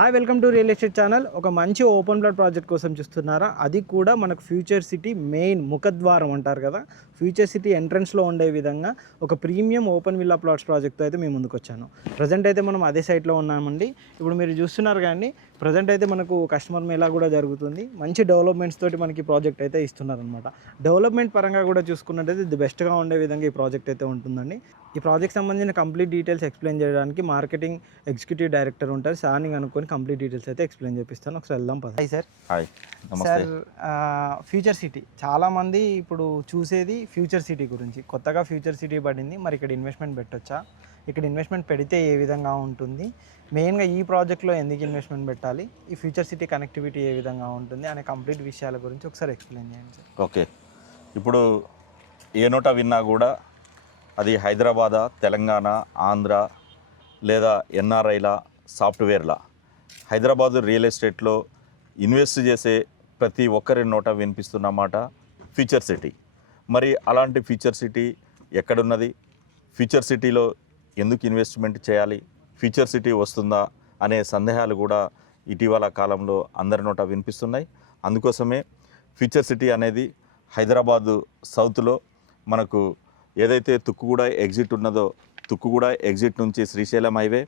Hi welcome to real estate channel. ఒక మంచి open plot project కోసం చూస్తున్నారా? అది కూడా మనకు ఫ్యూచర్ సిటీ మెయిన్ ముఖద్వారం అంటారు కదా, ఫ్యూచర్ సిటీ ఎంట్రన్స్లో ఉండే విధంగా ఒక ప్రీమియం ఓపెన్ విల్లా ప్లాట్స్ ప్రాజెక్ట్తో అయితే మేము ముందుకు వచ్చాను. ప్రజెంట్ అయితే మనం అదే సైట్లో ఉన్నామండి. ఇప్పుడు మీరు చూస్తున్నారు కానీ ప్రజెంట్ అయితే మనకు కస్టమర్ మేళా కూడా జరుగుతుంది. మంచి డెవలప్మెంట్స్ తోటి మనకి ప్రాజెక్ట్ అయితే ఇస్తున్నారనమాట. డెవలప్మెంట్ పరంగా కూడా చూసుకున్నట్టయితే ది బెస్ట్గా ఉండే విధంగా ఈ ప్రాజెక్ట్ అయితే ఉంటుందండి. ఈ ప్రాజెక్ట్ సంబంధించిన కంప్లీట్ డీటెయిల్స్ ఎక్స్ప్లెయిన్ చేయడానికి మార్కెటింగ్ ఎగ్జిక్యూటివ్ డైరెక్టర్ ఉంటారు, సార్ని కనుక్కొని కంప్లీట్ డీటెయిల్స్ అయితే ఎక్స్ప్లెయిన్ చేపిస్తాను. ఒకసారి వెళ్దాం పద. Hi sir. హాయ్, నమస్తే. సార్, ఫ్యూచర్ సిటీ చాలామంది ఇప్పుడు చూసేది ఫ్యూచర్ సిటీ గురించి. కొత్తగా ఫ్యూచర్ సిటీ పడింది, మరి ఇక్కడ ఇన్వెస్ట్మెంట్ పెట్టొచ్చా, ఇక్కడ ఇన్వెస్ట్మెంట్ పెడితే ఏ విధంగా ఉంటుంది, మెయిన్గా ఈ ప్రాజెక్ట్లో ఎందుకు ఇన్వెస్ట్మెంట్ పెట్టాలి, ఈ ఫ్యూచర్ సిటీ కనెక్టివిటీ ఏ విధంగా ఉంటుంది అనే కంప్లీట్ విషయాల గురించి ఒకసారి ఎక్స్ప్లెయిన్ చేయండి సార్. ఓకే, ఇప్పుడు ఏ నోట విన్నా కూడా అది హైదరాబాదా, తెలంగాణ, ఆంధ్ర లేదా ఎన్ఆర్ఐల, సాఫ్ట్వేర్లా, హైదరాబాదు రియల్ ఎస్టేట్లో ఇన్వెస్ట్ చేసే ప్రతి ఒక్కరి నోట వినిపిస్తున్నమాట ఫ్యూచర్ సిటీ. మరి అలాంటి ఫ్యూచర్ సిటీ ఎక్కడున్నది, ఫ్యూచర్ సిటీలో ఎందుకు ఇన్వెస్ట్మెంట్ చేయాలి, ఫ్యూచర్ సిటీ వస్తుందా అనే సందేహాలు కూడా ఇటీవల కాలంలో అందరి నోట వినిపిస్తున్నాయి. అందుకోసమే ఫ్యూచర్ సిటీ అనేది హైదరాబాదు సౌత్లో మనకు ఏదైతే తుక్కుగూడ ఎగ్జిట్ ఉన్నదో, తుక్కుగూడ ఎగ్జిట్ నుంచి శ్రీశైలం హైవే,